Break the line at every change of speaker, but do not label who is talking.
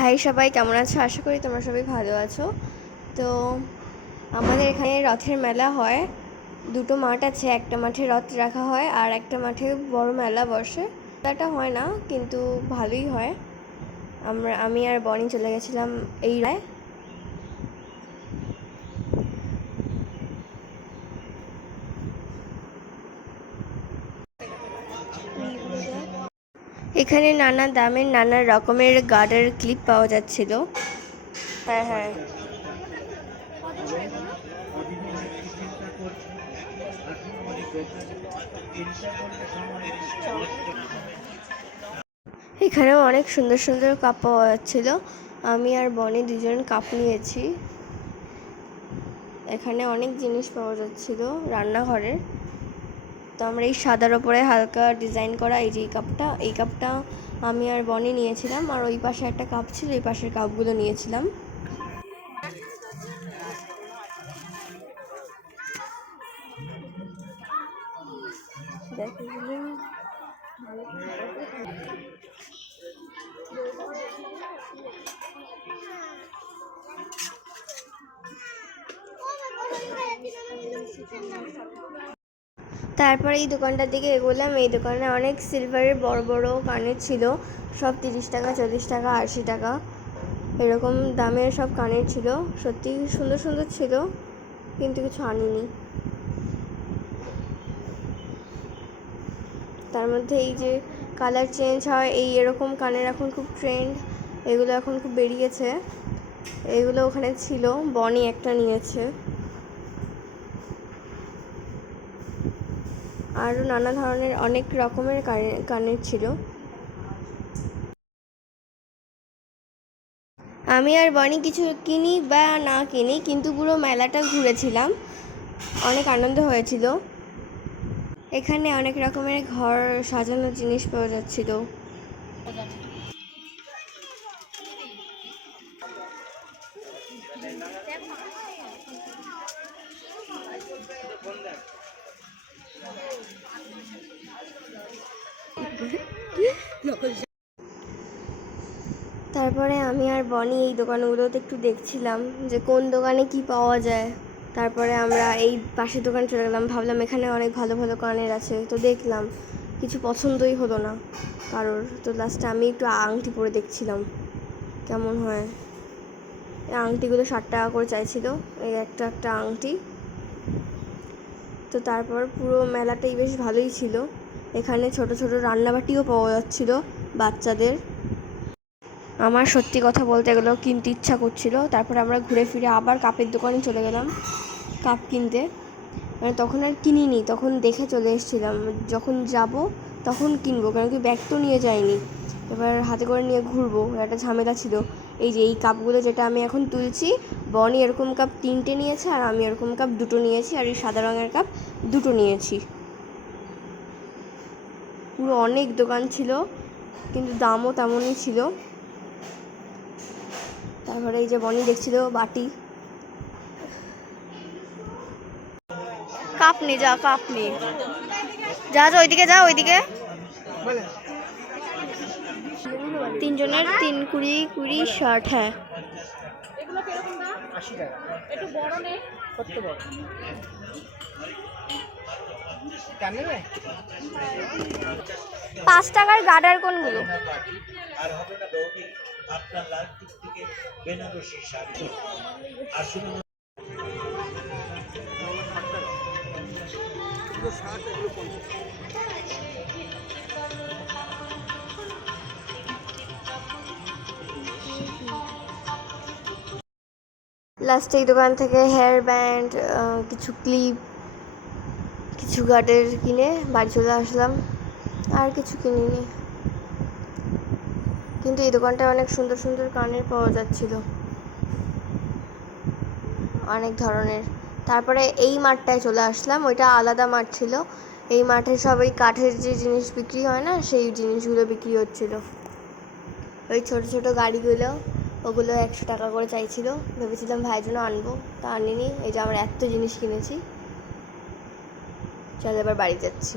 High সবাই, কেমন আছো? আশা করি তোমরা সবাই ভালো আছো। তো আমাদের এখানে রথের মেলা হয়। দুটো মাঠ আছে, একটা মাঠে রথ রাখা হয় আর একটা মাঠে বড় মেলা বসে। মেলাটা হয় না, কিন্তু ভালোই হয়। আমরা, আমি আর বনি চলে গেছিলাম এই রায়। এখানে নানা দামের নানা রকমের গার্ডার ক্লিপ পাওয়া যাচ্ছিল। হ্যাঁ হ্যাঁ। এখানেও অনেক সুন্দর সুন্দর কাপ পাওয়া যাচ্ছিল। আমি আর বনি দুজন কাপ নিয়েছি। এখানে অনেক জিনিস পাওয়া যাচ্ছিল রান্নাঘরের। তো আমরা এই সাদার ওপরে হালকা ডিজাইন করা এই যে এই কাপটা এই কাপটা আমি আর বনি নিয়েছিলাম আর ওই পাশে একটা কাপ ছিল, এই পাশের কাপগুলো নিয়েছিলাম। তারপরে এই দোকানটার দিকে এগোলাম। এই দোকানে অনেক সিলভারের বড় বড় কানের ছিল। সব তিরিশ টাকা, চল্লিশ টাকা, আশি টাকা এরকম দামের সব কানের ছিল। সত্যি সুন্দর সুন্দর ছিল, কিন্তু কিছু আনিনি। তার মধ্যে এই যে কালার চেঞ্জ হয়, এই এরকম কানের এখন খুব ট্রেন্ড এগুলো এখন খুব বেরিয়েছে। এগুলো ওখানে ছিল বনি একটা নিয়েছে। আরও নানা ধরনের অনেক রকমের কানে- কানের ছিল। আমি আর বনি কিছু কিনি বা না কিনি, কিন্তু পুরো মেলাটা ঘুরেছিলাম। অনেক আনন্দ হয়েছিল। এখানে অনেক রকমের ঘর সাজানোর জিনিস পাওয়া যাচ্ছিল। তারপরে আমি আর বনি এই দোকানগুলোতে একটু দেখছিলাম যে কোন দোকানে কি পাওয়া যায়। তারপরে আমরা এই পাশের দোকানে চলে গেলাম, ভাবলাম এখানে অনেক ভালো ভালো কানের আছে, তো দেখলাম কিছু পছন্দই হলো না কারোর। তো লাস্টে আমি একটু আংটি পরে দেখছিলাম, কেমন হয়। আংটিগুলো ষাট টাকা করে চাইছিল, এই একটা একটা আংটি। তো তারপর পুরো মেলাটাই বেশ ভালোই ছিল। এখানে ছোট ছোট রান্নাবাটিও পাওয়া যাচ্ছিল বাচ্চাদের। আমার সত্যি কথা বলতে গেলেও কিনতে ইচ্ছা করছিল। তারপরে আমরা ঘুরে ফিরে আবার কাপের দোকানে চলে গেলাম কাপ কিনতে। মানে তখন আর কিনিনি, তখন দেখে চলে এসেছিলাম। যখন যাব তখন কিনবো কারণ কি ব্যাগ তো নিয়ে যাইনি। এবার হাতে করে নিয়ে ঘুরবো, একটা ঝামেলা ছিল। এই যে এই কাপগুলো যেটা আমি এখন তুলছি বনি এরকম কাপ তিনটে নিয়েছে আর আমি এরকম কাপ দুটো নিয়েছি আর এই সাদা রঙের কাপ দুটো নিয়েছি। পুরো অনেক দোকান ছিল, কিন্তু দামও তেমনই ছিল। তারপরে এই যে বনি দেখছিল বাটি। কাপ নে, যা কাপ নে। যা যা, ওইদিকে যা, ওইদিকে। তিনজনের তিন কুড়ি কুড়ি শার্ট হ্যাঁ। পাঁচ টাকার গার্ডার কোনগুলো?
আর হবে না বৌদি আপনার লাল টুকটুকে বেনারসি শাড়ি। আসুন
লাস্টে এই দোকান থেকে হেয়ার ব্যান্ড কিছু ক্লিপ কিছু গার্ডের কিনে বাড়ি চলে আসলাম। আর কিছু কিনিনি। কিন্তু এই দোকানটায় অনেক সুন্দর সুন্দর কানের পাওয়া যাচ্ছিল। অনেক ধরনের। তারপরে এই মাঠটায় চলে আসলাম। ওইটা আলাদা মাঠ ছিল। এই মাঠে সব ওই কাঠের যে জিনিস বিক্রি হয় না, সেই জিনিসগুলো বিক্রি হচ্ছিল। ওই ছোট ছোট গাড়িগুলো ওগুলো একশো টাকা করে চাইছিল। ভেবেছিলাম ভাইয়ের জন্য আনব। তা আনিনি। এই যে আমার এত জিনিস কিনেছি। চল এবার বাড়ি যাচ্ছি।